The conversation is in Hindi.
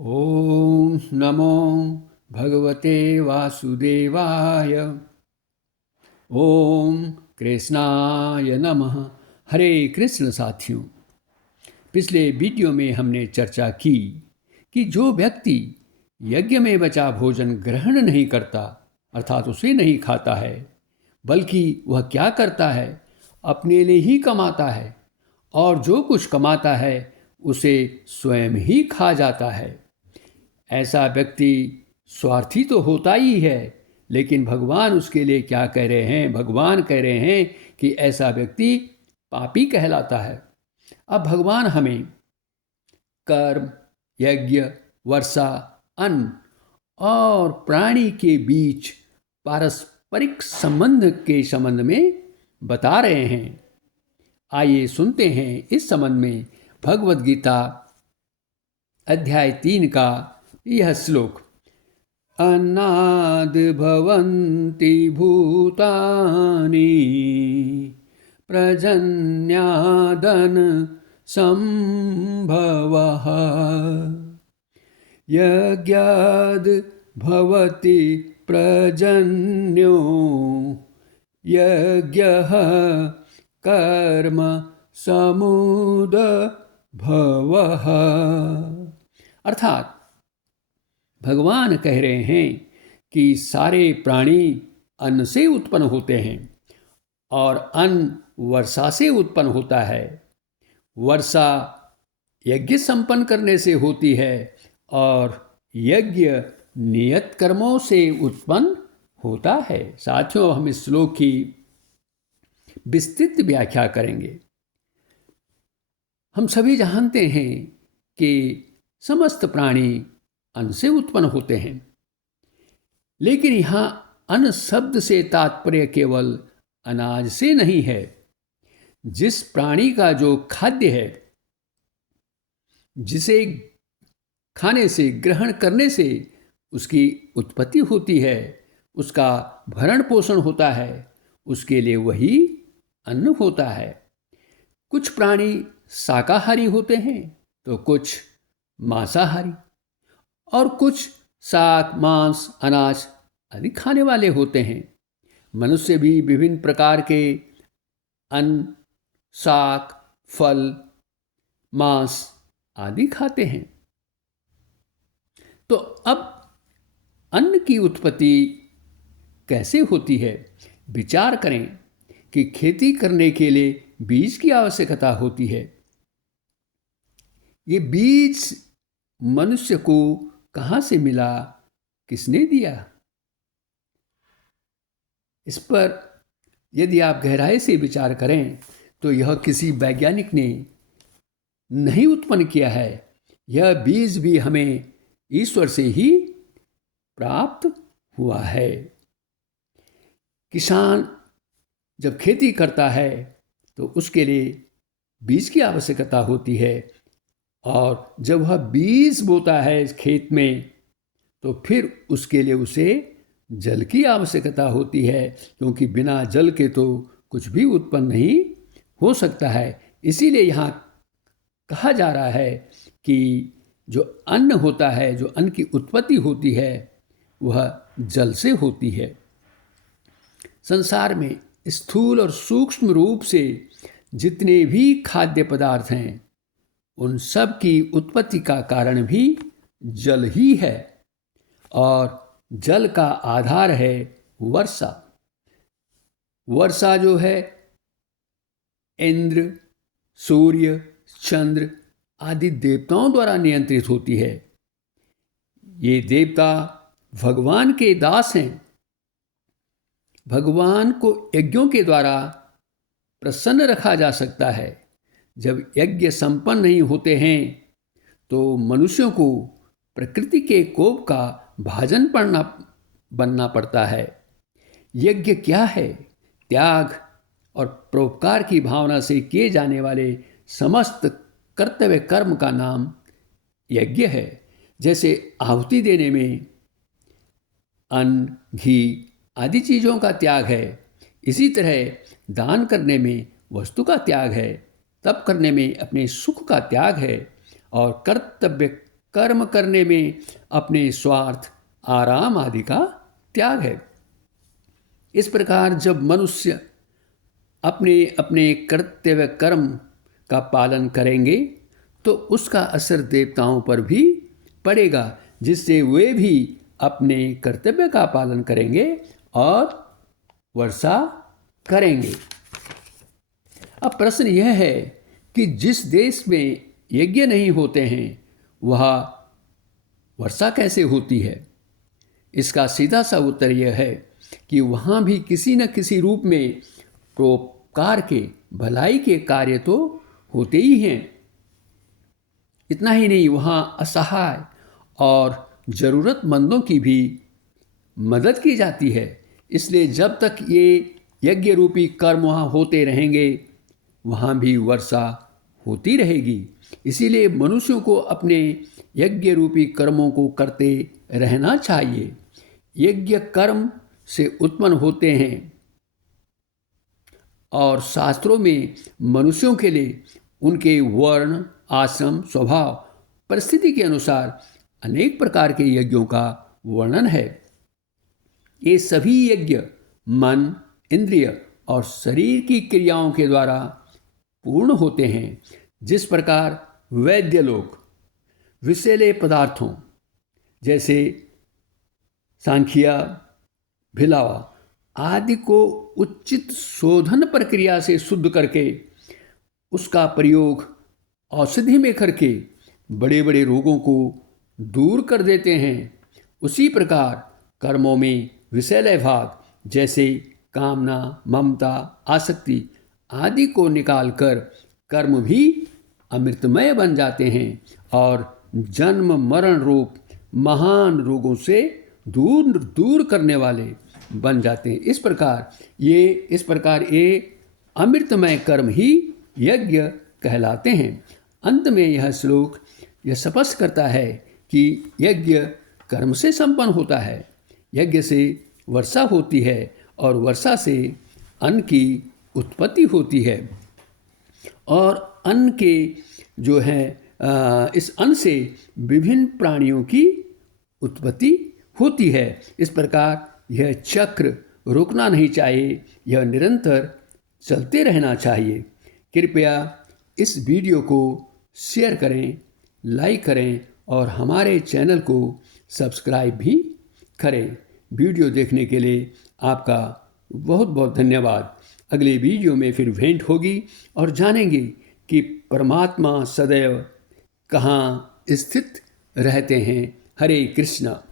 ॐ नमो भगवते वासुदेवाय। ओम कृष्णाय नमः। हरे कृष्ण साथियों, पिछले वीडियो में हमने चर्चा की कि जो व्यक्ति यज्ञ में बचा भोजन ग्रहण नहीं करता अर्थात उसे नहीं खाता है, बल्कि वह क्या करता है, अपने लिए ही कमाता है और जो कुछ कमाता है उसे स्वयं ही खा जाता है। ऐसा व्यक्ति स्वार्थी तो होता ही है, लेकिन भगवान उसके लिए क्या कह रहे हैं? भगवान कह रहे हैं कि ऐसा व्यक्ति पापी कहलाता है। अब भगवान हमें कर्म, यज्ञ, वर्षा, अन्न और प्राणी के बीच पारस्परिक संबंध में बता रहे हैं। आइए सुनते हैं इस संबंध में भगवद गीता अध्याय 3 का यह श्लोक। अन्नाद् भवन्ति भूतानि प्रजन्यादन संभवः यज्ञाद् भवति प्रजन्यो यज्ञः कर्म समुद्भवः। अर्थात भगवान कह रहे हैं कि सारे प्राणी अन्न से उत्पन्न होते हैं और अन्न वर्षा से उत्पन्न होता है। वर्षा यज्ञ संपन्न करने से होती है और यज्ञ नियत कर्मों से उत्पन्न होता है। साथियों, हम इस श्लोक की विस्तृत व्याख्या करेंगे। हम सभी जानते हैं कि समस्त प्राणी अन्न से उत्पन्न होते हैं, लेकिन यहाँ अन्न शब्द से तात्पर्य केवल अनाज से नहीं है। जिस प्राणी का जो खाद्य है, जिसे खाने से, ग्रहण करने से उसकी उत्पत्ति होती है, उसका भरण पोषण होता है, उसके लिए वही अन्न होता है। कुछ प्राणी शाकाहारी होते हैं तो कुछ मांसाहारी, और कुछ शाक, मांस, अनाज आदि खाने वाले होते हैं। मनुष्य भी विभिन्न प्रकार के अन्न, शाक, फल, मांस आदि खाते हैं। तो अब अन्न की उत्पत्ति कैसे होती है? विचार करें कि खेती करने के लिए बीज की आवश्यकता होती है। ये बीज मनुष्य को कहाँ से मिला, किसने दिया? इस पर यदि आप गहराई से विचार करें तो यह किसी वैज्ञानिक ने नहीं उत्पन्न किया है। यह बीज भी हमें ईश्वर से ही प्राप्त हुआ है। किसान जब खेती करता है तो उसके लिए बीज की आवश्यकता होती है, और जब वह बीज बोता है इस खेत में तो फिर उसके लिए उसे जल की आवश्यकता होती है, क्योंकि बिना जल के तो कुछ भी उत्पन्न नहीं हो सकता है। इसीलिए यहाँ कहा जा रहा है कि जो अन्न होता है, जो अन्न की उत्पत्ति होती है, वह जल से होती है। संसार में स्थूल और सूक्ष्म रूप से जितने भी खाद्य पदार्थ हैं, उन सब की उत्पत्ति का कारण भी जल ही है, और जल का आधार है वर्षा। वर्षा जो है इंद्र, सूर्य, चंद्र आदि देवताओं द्वारा नियंत्रित होती है। ये देवता भगवान के दास हैं। भगवान को यज्ञों के द्वारा प्रसन्न रखा जा सकता है। जब यज्ञ संपन्न नहीं होते हैं तो मनुष्यों को प्रकृति के कोप का भाजन बनना पड़ता है। यज्ञ क्या है? त्याग और परोपकार की भावना से किए जाने वाले समस्त कर्तव्य कर्म का नाम यज्ञ है। जैसे आहुति देने में अन्न, घी आदि चीज़ों का त्याग है, इसी तरह दान करने में वस्तु का त्याग है, तप करने में अपने सुख का त्याग है, और कर्तव्य कर्म करने में अपने स्वार्थ, आराम आदि का त्याग है। इस प्रकार जब मनुष्य अपने अपने कर्तव्य कर्म का पालन करेंगे तो उसका असर देवताओं पर भी पड़ेगा, जिससे वे भी अपने कर्तव्य का पालन करेंगे और वर्षा करेंगे। अब प्रश्न यह है कि जिस देश में यज्ञ नहीं होते हैं वहाँ वर्षा कैसे होती है? इसका सीधा सा उत्तर यह है कि वहाँ भी किसी न किसी रूप में परोपकार के, भलाई के कार्य तो होते ही हैं। इतना ही नहीं, वहाँ असहाय और ज़रूरतमंदों की भी मदद की जाती है। इसलिए जब तक ये यज्ञ रूपी कर्म वहाँ होते रहेंगे वहाँ भी वर्षा होती रहेगी। इसीलिए मनुष्यों को अपने यज्ञ रूपी कर्मों को करते रहना चाहिए। यज्ञ कर्म से उत्पन्न होते हैं और शास्त्रों में मनुष्यों के लिए उनके वर्ण, आश्रम, स्वभाव, परिस्थिति के अनुसार अनेक प्रकार के यज्ञों का वर्णन है। ये सभी यज्ञ मन, इंद्रिय और शरीर की क्रियाओं के द्वारा पूर्ण होते हैं। जिस प्रकार वैद्य लोग विषैले पदार्थों जैसे सांखिया, भिलावा आदि को उचित शोधन प्रक्रिया से शुद्ध करके उसका प्रयोग औषधि में करके बड़े बड़े रोगों को दूर कर देते हैं, उसी प्रकार कर्मों में विषैले भाग जैसे कामना, ममता, आसक्ति आदि को निकालकर कर्म भी अमृतमय बन जाते हैं और जन्म मरण रूप महान रोगों से दूर दूर करने वाले बन जाते हैं। इस प्रकार ये अमृतमय कर्म ही यज्ञ कहलाते हैं। अंत में यह श्लोक यह स्पष्ट करता है कि यज्ञ कर्म से संपन्न होता है। यज्ञ से वर्षा होती है और वर्षा से अन्न की उत्पत्ति होती है और अन्न के जो है इस अन्न से विभिन्न प्राणियों की उत्पत्ति होती है। इस प्रकार यह चक्र रुकना नहीं चाहिए, यह निरंतर चलते रहना चाहिए। कृपया इस वीडियो को शेयर करें, लाइक करें और हमारे चैनल को सब्सक्राइब भी करें। वीडियो देखने के लिए आपका बहुत बहुत धन्यवाद। अगले वीडियो में फिर भेंट होगी और जानेंगे कि परमात्मा सदैव कहाँ स्थित रहते हैं। हरे कृष्णा।